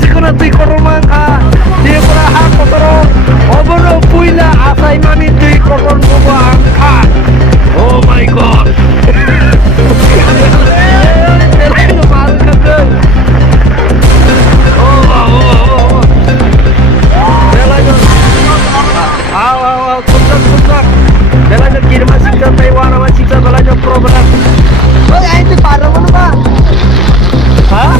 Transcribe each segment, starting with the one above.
sekolah tui kotor mangka dia pernah kotor obono puila asai mani tui kotor bobo angka. Oh my god. Belai baru kagak. Oh. Belai aw kuntak. Belai kirim masih ke Taiwan masih ke belai problem. Oh ya itu parah mana pak? Hah?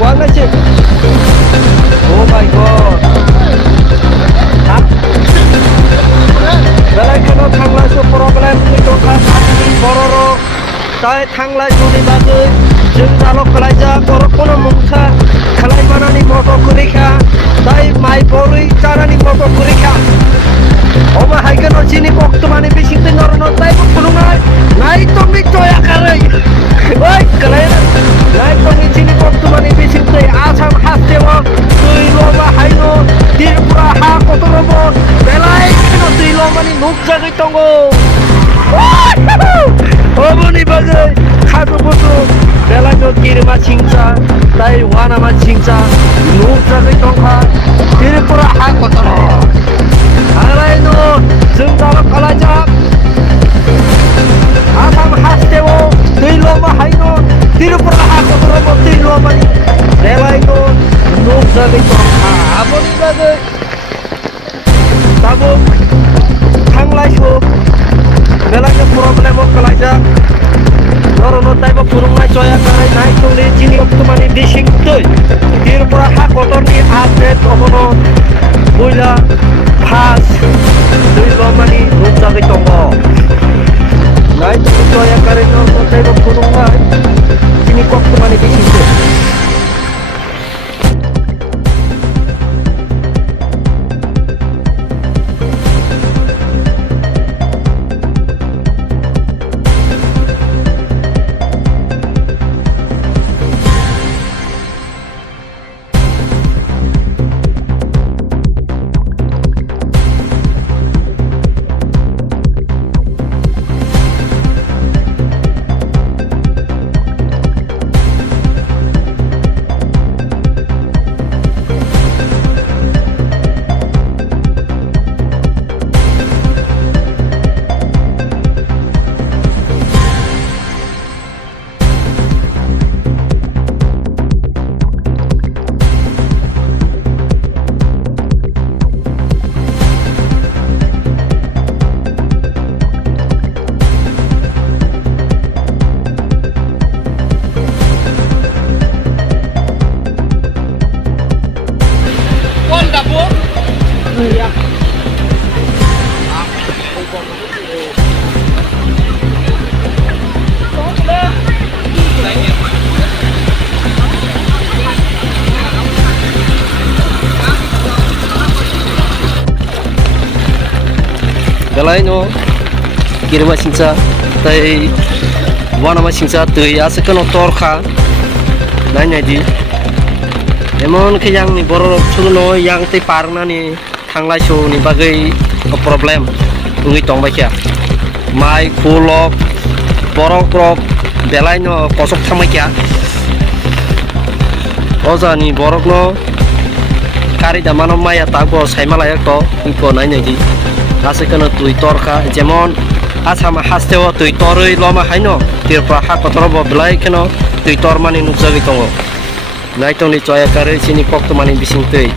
Buang aja. Oh my god. Hah? Belai kena thanglah so problem itu kan bororo. Tai thanglah so ni bagai. Jeng kalau kelajar borok kono mungka. Kalai mana ni motor kurika. Tai mai bori cara ni motor kurika. Oma haigan o sini waktu mana bising tenor no tai pulungai. Naik to mi coya kare. Oi kalian. Naik to mi sini waktu mana bising tai asam hastewa. Tui loma haino dirpura ha kotorobo. Belai keno tui loma ni nukja gi tongo. Obo ni bagai khatu butu. Belai no kirma chingsa. Tai wana ma chingsa. Nukja gi tongka. Dirpura ha kotorobo. Alaino jengdalo kalajak asam hastewo tuiloma haino tirupura hakotoromo tuiloma ni delaino nukja gitu abon bagai tabu thanglai so belanya problemo kalajak norono taiba purungai coya karai naik tuli jini waktu mani dising tuh tirupura hakotor ni update obono buila pas tui loma ni nukja gi tongo nai tu coya kare no tai ba purungai jini waktu mani dising tuh belai no kirma singsa tai wana ma singsa tui ase kono torkha nai nai di emon ke yang ni borok suno yang te parna ni thanglai so ni bagai problem ngi tong ba kya mai khulok borok belai no kosok thamai kya oza ni borok no kari da mano maya tago saimala yak to ko nai nai di ase kono tui torkha jemon asam hastewo tui torui loma haino tirpa ha kotorobo belai kono tui tor mani nukja gi tongo nai tong ni coya kare sini kok to mani bising tei